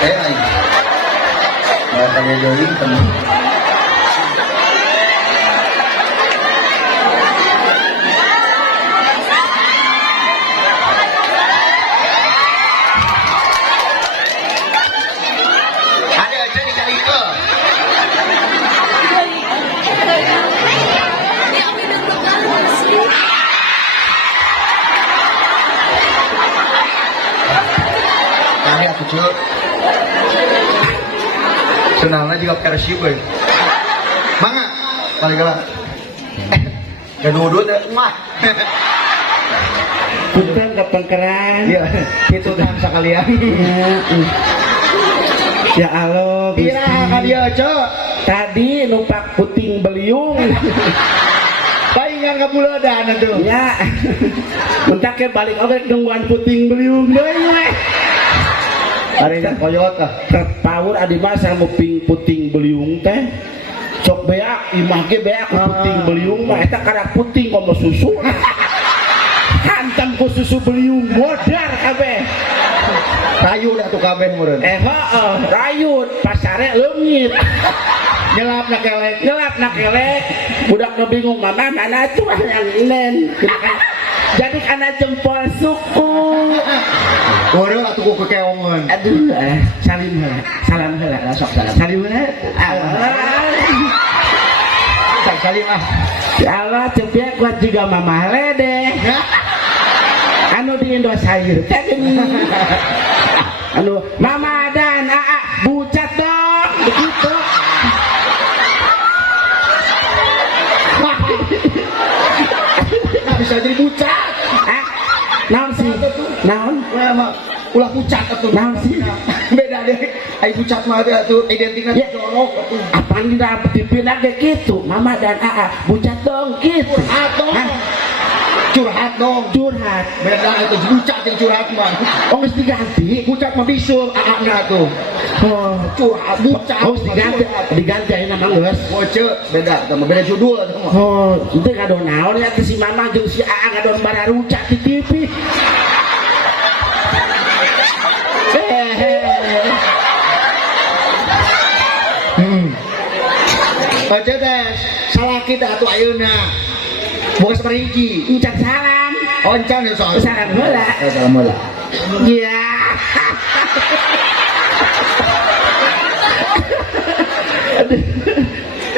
Ay. Mga tagay-gawin pa mo. Ada aja di Kaliko. Kami aku cuk. Senangnya juga persib euy. Mangga. Paling galak. Gaduh deh mah. Punten kepengkeran. Iya, itu kan sekalian. Ya Allah, Kira ka dia, Cok. tadi numpak puting beliung. Paingan ka buledan atuh. Ya. Muntak ke balik oge nungguan puting beliung deui we. Ari nya koyot ah. Terpaur adi masa muping puting beliung teh. Sok beak, imah ge beak puting beliung mah eta kada puting komo susu. Hantam ku susu beliung modar kabeh. Rayu dah tuh kabeh meureun. Heeh, rayut pasare leungit. Nyelap na kelek. Ngelap nak elek, budak nu bingung mama mana tuh yang inen. Jadi kana jempol suku. Urang atuh ku kekeongan. Aduh, salam heula, sok salam. Salim heula. Salim ah. Ya Allah, cepet kuat juga mama lede. Anu di Indosayur teh gini. Anu mama dan aa bucat dong, begitu. Nah, bisa jadi bucat. Ah, naon sih? Naon? Wah, mah ulah pucat atuh. Naon sih? Beda deh. Ai pucat mah teh atuh identikna Ya. jorok atuh. Apaan di dalam dipindah kayak gitu? Mama dan aa bucat dong gitu. Curhat dong. Curhat. Beda itu bucat yang curhat mah. Oh mesti diganti. Bucat mah bisul aakna tuh. Oh, Curhat bucat. oh mesti diganti. Diganti ayeuna mah geus. Boce beda, sama beda judul atuh mah. Oh, itu ngadon naon ya si mama jeung si aa ngadon bararuca di TV. Baca teh salah kita atuh ayeuna. Bukan seperti Ucap salam. oncan ya soal. Salam heula. Salam heula. Iya.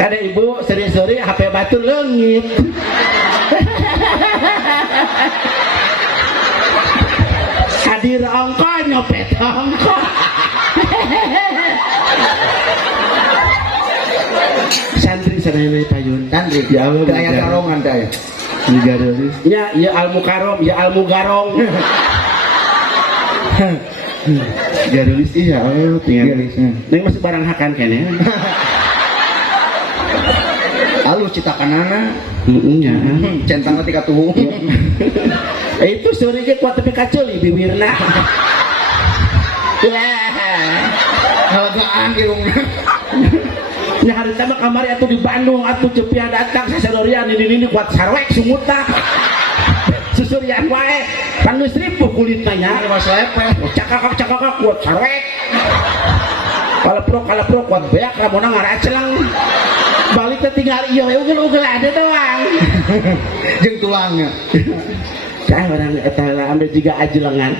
Kada ibu seri-seri HP batu leungit. Hadir ongko nyopet ongko. Santri sadaya payun. Santri. Ya Allah. Kayak garongan teh. Garolis. Ya Al Mukarrom, ya Al Mugarong. Garolis iya, oh tinggal Garolisnya. Neng masih barang hakan kene. Halus citakanana. Heeh. Centang ketika tuh. Itu sore ge kuat tapi kaceli bibirna. Halagaan irungna. Nya hari tama kamari atuh di Bandung atuh cepia datang sasadorian ini kuat sarwek sumuta. Susurian wae kan geus ripuh kulitna nya. Mas lepeh. Cakak kuat sarwek. Kalau pro kuat beak lamun ngaracelang. Balik teh tinggal ieu ugel ada doang. Jeung tulangnya. Tah orang eta ambil juga ajelengan.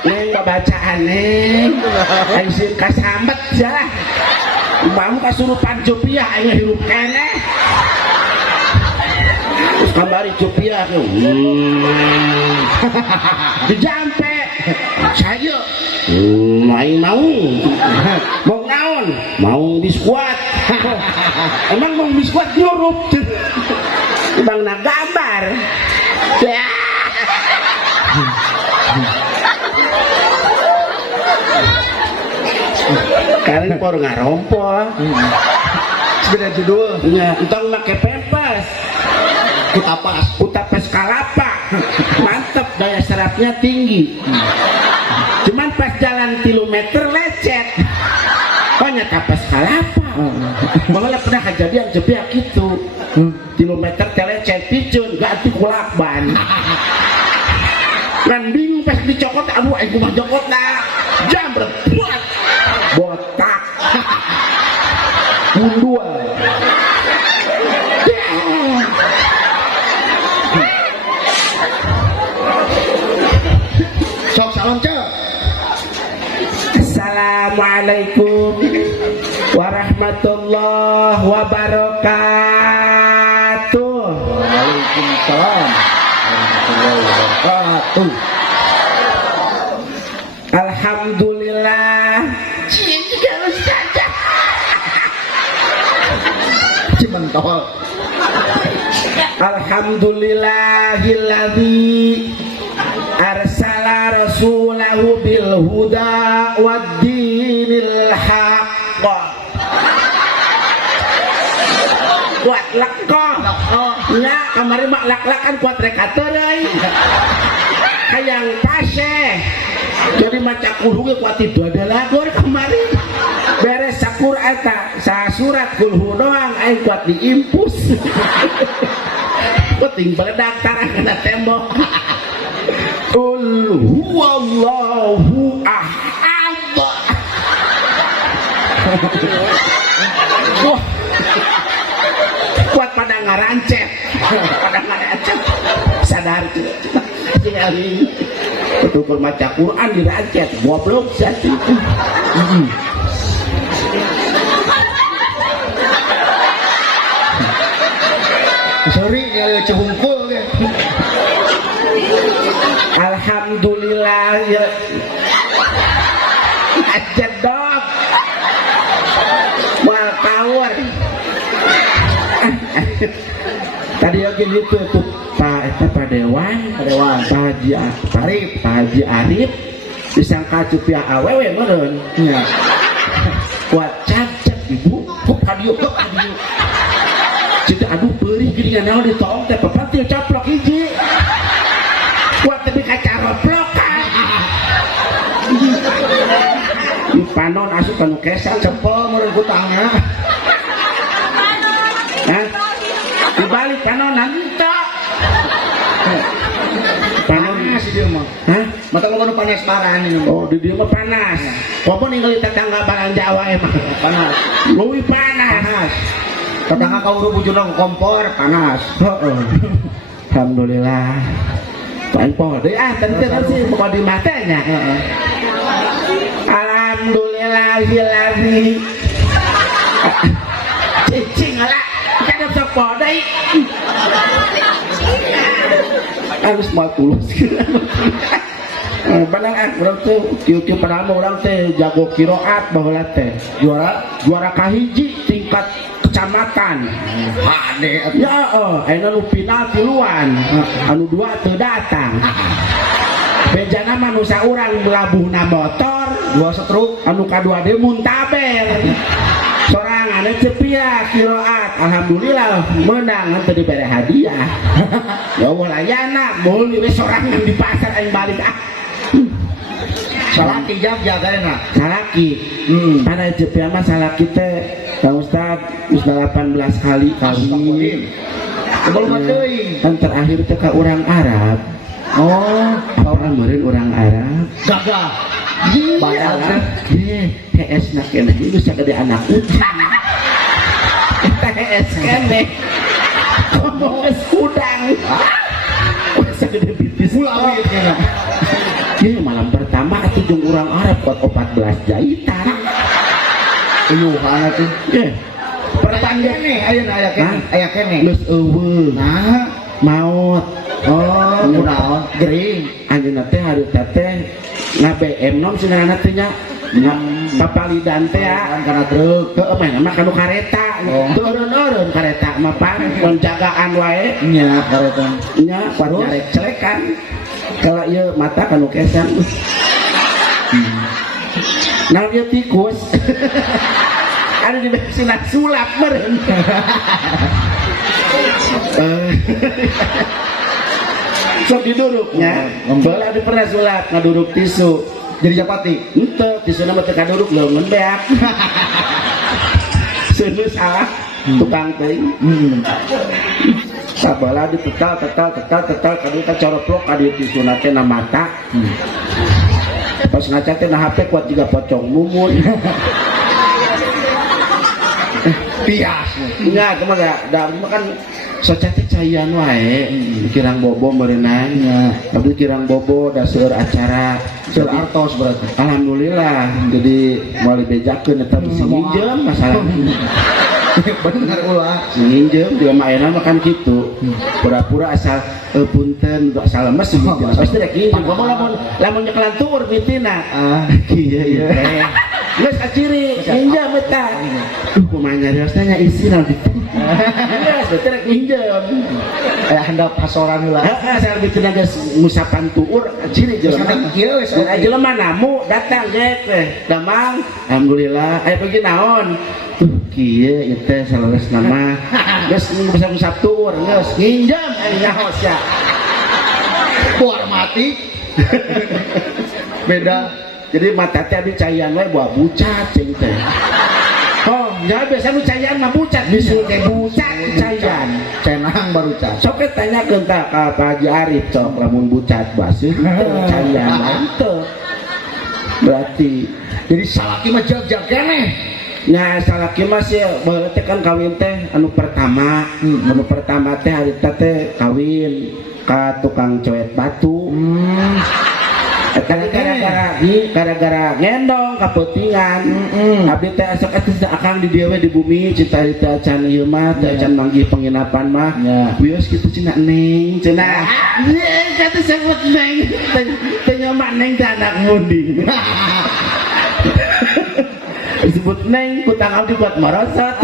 Neng babacaan neng, aisin kasambat ya. Mam kasurupan Jopia aing hirup kene. Terus kambari Jopia dijampe. Saya main mau naon? Mau biskuat. Emang mau biskuat nyurup. Bang na gambar. Ya. Kalian por ngarompo. Beda judul. Ya, entong make pempes. Kutapas kalapa. Mantep daya serapnya tinggi. Cuman pas jalan kilometer lecet. Banyak tapas kalapa. Malah pernah kejadian jebiak gitu. Kilometer telecet picun ganti kulakban. kan bingung pas dicokot aduh aing kumaha jokotna jambret buat botak munduan sok salam cek. Assalamualaikum warahmatullahi wabarakatuh. Waalaikumsalam warahmatullahi wabarakatuh. Alhamdulillah. Cing juga ustazah. Cimentol. Alhamdulillahilladzi arsala rasulahu bil huda wad dinil haqq. Kuat lekko. Nya kamari mak lak-lakan kuat rekateur euy. Hayang taseh. Jadi maca kulhu ge kuat ibadah lagor kamari. Beres sakur eta, sa surat kulhu doang aing kuat diimpus. Penting beledak tarang kena tembok. Qul huwallahu ahad. Wah. Kuat pada ngarancet. Pada ngarancet. Sadar tuh. Jadi betul maca Quran dirancet. Goblok satu. Sorry ya cehungkul ya. Alhamdulillah ya. Ajedok. Mal power. Tadi lagi gitu tuh Pak Dewan, Pak Haji Arif disangka cupia awewe meureun. Iya. Kuat cacet ibu, kok kadieu. Cita aduh beurih gini naon ditong teh papatil caplok hiji. Kuat tapi kacaroplok kan. Di panon asup anu kesan Cepel meureun ku tangga. Hah? Dibalik panonan entok. Panas di dieu mah. Hah? Mata ngomong panas paran ini. Oh, di dieu mah panas. Komo ningali tetangga barang Jawa emang. Panas. Leuwih panas. Panas. Tetangga kawruh bujurna kompor panas. Heeh. Alhamdulillah. Paling poho deui tentu sih poho di matanya. Heeh. Alhamdulillahilladzi. Cicing lah. Kada sok poho deui. Harus mau tulus. Benar orang tuh kieu-kieu padahal orang teh jago qiraat baheula teh. Juara kahiji tingkat kecamatan. Hade Ya ayeuna nu final tiluan, anu dua teu datang. Bejana mah nu saurang melabuhna motor, dua setruk, anu kadua teh muntaber. Sorangan cepia qiraat, alhamdulillah menang teu dibere hadiah. Ya Allah layana, meuli we sorangan di pasar aing balik ah. salaki jaga-jagaena. Salaki. Pada cepia mah salaki teh Pak Ustad geus 18 kali kawin. Sebelum teuing. Kan terakhir teh ka urang Arab. Oh, Orang meureun urang Arab. gagah. Bayalah. HS na keneh geus sagede anak ucing. Eta HS keneh. Komo geus udang. Sagede bitis Mulawit cenah. Ieu malam pertama atuh jeung urang Arab kuat 14 jahitan. Uyuhan atuh. Pertanyaan Kene ayeuna aya kene. geus eueuh. Nah, Maut. oh, kunaon? Gering. Anjeunna teh hareuta teh ngaBM nom sebenarnya teh nya. Papalidan teh ya. Kana truk. Heeh mah mah kanu kareta. Teu eureun-eureun kareta mah pan penjagaan wae. Nya kareta. Nya kuat nyarek celekan. Kalau ieu mata kanu kesan. Naon ieu tikus? Ada di sunat sulap meureun. Sok diduruknya. Baheula di pernah sulap ngaduruk tisu. Jadi japati. Henteu tisuna mah teu kaduruk leungeun beak. Seuneu salah tukang teuing. sabala ditetal kadi ka coroplok kadi tisuna teh na mata. Pas ngaca teh na HP kuat juga pocong mumun. Pias. Nya kumaha da kan soca teh caian wae kirang bobo meureunang nya. Abdi kirang bobo da seueur acara Seueur artos berarti. alhamdulillah jadi moal dibejakeun eta bisi nginjem masalah. Bener ulah. Nginjem dia mainan makan gitu pura-pura asal punten untuk asal lemes gitu pasti rek nginjem lamun nyekelan tur bitina iya iya geus kaciri nginjem eta kumaha nyariosna nya isi nanti geus bete rek nginjem Kayak handap hasoran heula. asal bitina geus ngusapan tuur kaciri jelema Kieu wes. jelema namu datang geus teh damang alhamdulillah aya pergi naon kieu ieu teh saleres nama geus bisa ngusap tuur geus nginjem nyaho sia Buar mati. Beda. jadi mata teh abi caian wae buah bucat cing teh oh nya biasa nu caian mah bucat bisul teh bucat caian Cenang baru cas. sok tanyakeun tah ka Pak Haji Arif cok lamun bucat baseuh caian teu berarti Jadi salaki mah jag-jag keneh. nya salaki mah sih baheula teh kan kawin teh anu pertama teh harita teh kawin ka tukang coet batu eta gara-gara ngendong kapeutingan abdi teh asok atuh akang di dieu we di bumi cita-cita can ieu mah teh can manggih penginapan mah wios kitu cenah neng cenah kata sebut neng teh nyaman neng teh anak munding disebut neng kutang abdi buat merosot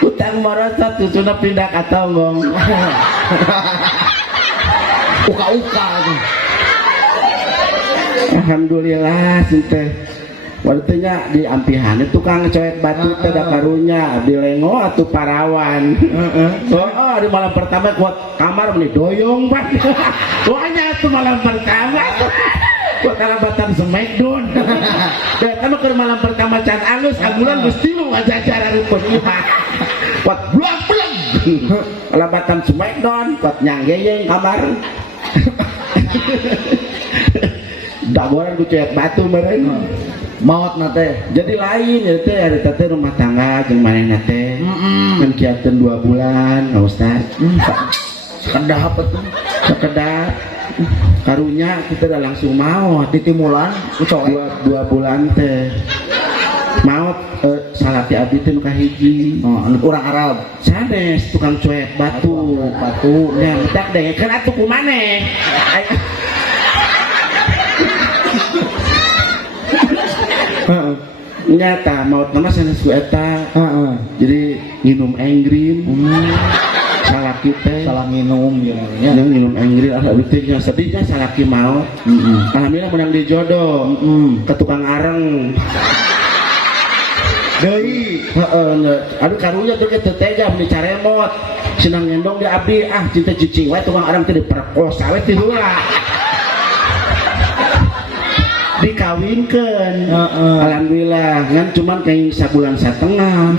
kutang merosot tucuna pindah ka tonggong Uka-uka tuh. alhamdulillah teh waktu nya di ampihan tukang coet batu teh da karunya abdi lengo atuh parawan oh di malam pertama kuat kamar meni doyong pak doanya atuh malam pertama kuat alabatan smackdown dan kami ke malam pertama can angus amulan geus tilu ngajajar rumpun imah kuat blang-blang alabatan smackdown kuat nyanggeyeng kamar dagoran ku coet batu meureun Maut na teh. jadi lain ya teh ada teh rumah tangga jeung manehna teh kan kiateun 2 bulan Pak Ustaz Sekedap atuh. sekedap karunya kita udah langsung maut Ditimulan ku coet. 2 bulan teh maut salati abdi teh nu kahiji Oh, urang Arab. sanes tukang coet batu nya tak deh kan atuh kumaneh nyata maut nama sanes ku eta jadi nginum enggrin salaki teh Salah minum ya. nginum enggrin alhamdulillah sedihnya salaki maut alhamdulillah menang di jodoh ke tukang areng Deui. aduh karunya tuh kita tega beli caremot senang ngendong di abdi cinta cicing wae tukang areng teh diperkosa we ti heula dikawinkeun alhamdulillah ngan cuman kayak sabulan setengah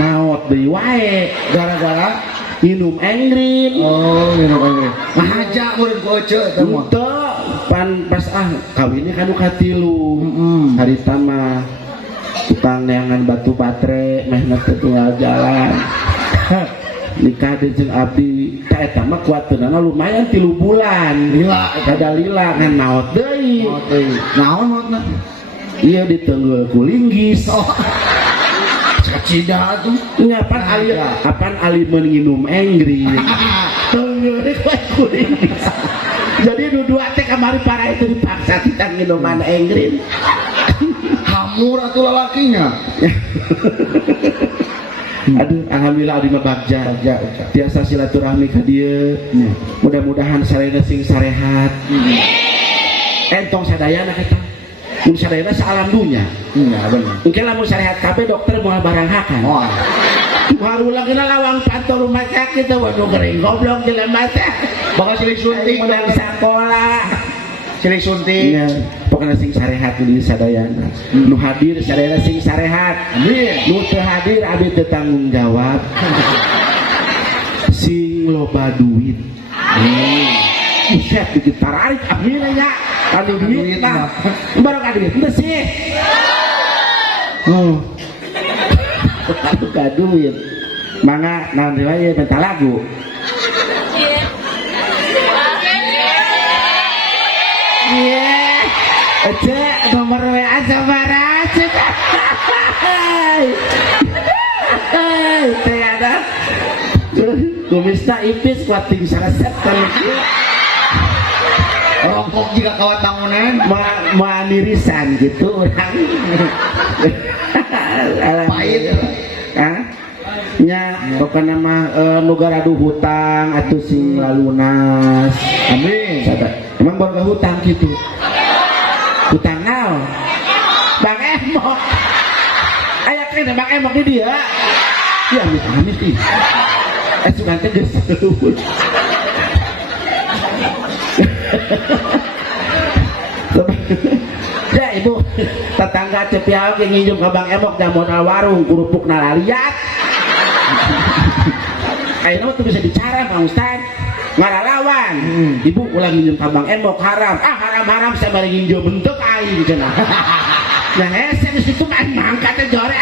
maot deui wae Gara-gara minum enggrin oh minum aja. Ngaja murid ku ece eta mah. teu pan pas kawinnya kanu katilu harita mah tukang neangan batu baterai meh teh tinggal jalan nikah deui jeung abdi tah eta mah kuateunana lumayan 3 bulan Lila. kada lila ngan naot deui Maut deui. Naon mautna? iya ditenggel ku linggis Cida tuh. nya apan ali minum enggrin tenggel ku linggis jadi nu dua teh kamari para itu dipaksa kita minuman enggrin Hamur atuh lalakinya. aduh alhamdulillah abdi mah bagja tiasa silaturahmi ka dieu mudah-mudahan salena sing sarehat entong sadayana kita mun sadayana saalam dunya Iya bener. engke lamun sarehat kabeh dokter moal baranghakan Oh. Harulang kena lawang pantau rumah sakit waduh gering goblok jelema teh Bakal silih suntik menang sekolah silih suntik. ya, pokoknya sing sarehat di sadayana nu hadir sadayana sing sarehat Amin. nu teu hadir abdi teu tanggung jawab sing loba duit buset dikit tararik amin nya kali duit mah barang ka duit teu sih ka duit mangga naon deui we minta lagu iya cek nomor WA sabaraha cek teh ada kumisna ipis kuat ting saresep kana rokok jika kawat bangunan mau nirisan gitu orang pahit Hah? Nya pokoknya mah nugara adu hutang atau sing lalunas amin emang boga hutang gitu hutang naon Bang Emok aya kene Bang Emok di dia ya amit ih sugan teh geus seuleuh ya ibu tetangga cepiau yang nginjem ke Bang Emok dan modal warung kerupuk nalaliat akhirnya tuh bisa bicara Bang Ustad ngaralawan ibu ulang nginjem ke Bang Emok haram haram saya bari nginjem bentuk aing cenah nah hese di situ main mangkatnya jore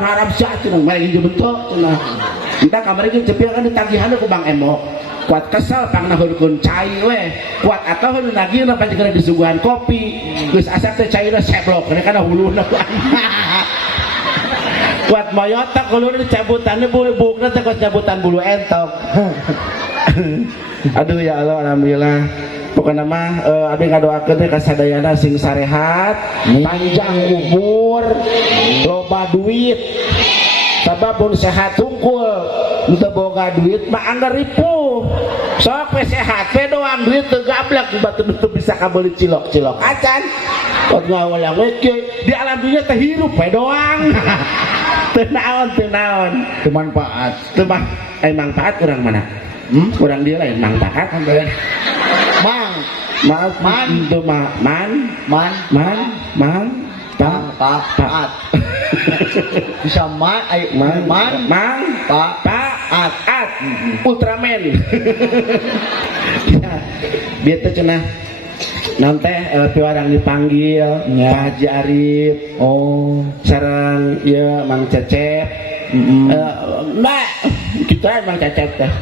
haram sia cenah bari nginjem bentuk cenah entah kamar itu cepiau kan ditagihan ke Bang Emok kuat kesel pang nahurkeun cai we kuat atau heuh nagieuna panjang disuguhan kopi geus asa teh cairna seblok kana huluna kuat moyota kulur dicabutannya bulu bukna teh kos cabutan bulu entok aduh ya Allah alhamdulillah pokoknya mah abdi ngadoakeun teh kasadayana sing sarehat panjang umur loba duit sababun sehat tungkul teu boga duit mah anggar ripuh sok we sehat we doang duit teu gablek batu teu bisa kabeuli cilok-cilok acan pot ngawulang we di alam dunia teh hirup we doang teu naon itu manfaat manfaat urang mana urang dia lain manfaat mang maaf itu man paat bisa man paat Ultraman biar teh cenah naon teh piwarang dipanggil Pak Haji Arif sareng ieu Mang Cecep Mbak kita Mang Cecep teh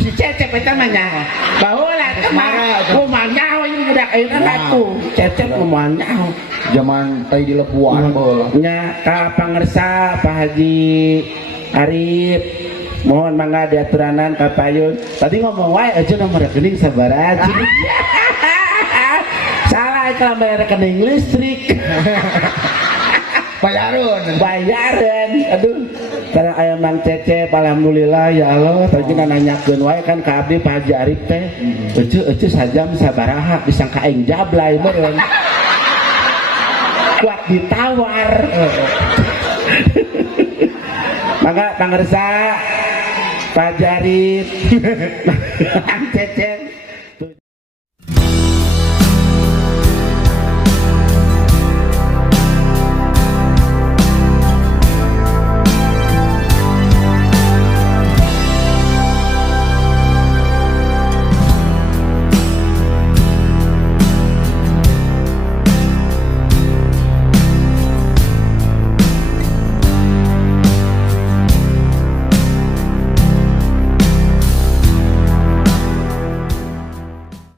si Cecep eta mah nyaho baheula teh mah kumaha nyaho ieu budak ayeuna atuh Cecep kumaha nyaho zaman teh di Lebuan baheula nya ka pangersa Pak Haji Arif mohon mangga diaturanan ka payun tadi ngomong wae aja nomor rekening sabaraha salah kalau bayar rekening listrik bayaran aduh karena ayam Mang Cecep alhamdulillah ya Allah tadi nanyakeun wae kan ka abdi Pak Haji Arif teh ece sajam sabaraha disangka aing jablay meureun kuat ditawar maka pangersa Pak Haji Arif Mang Cecep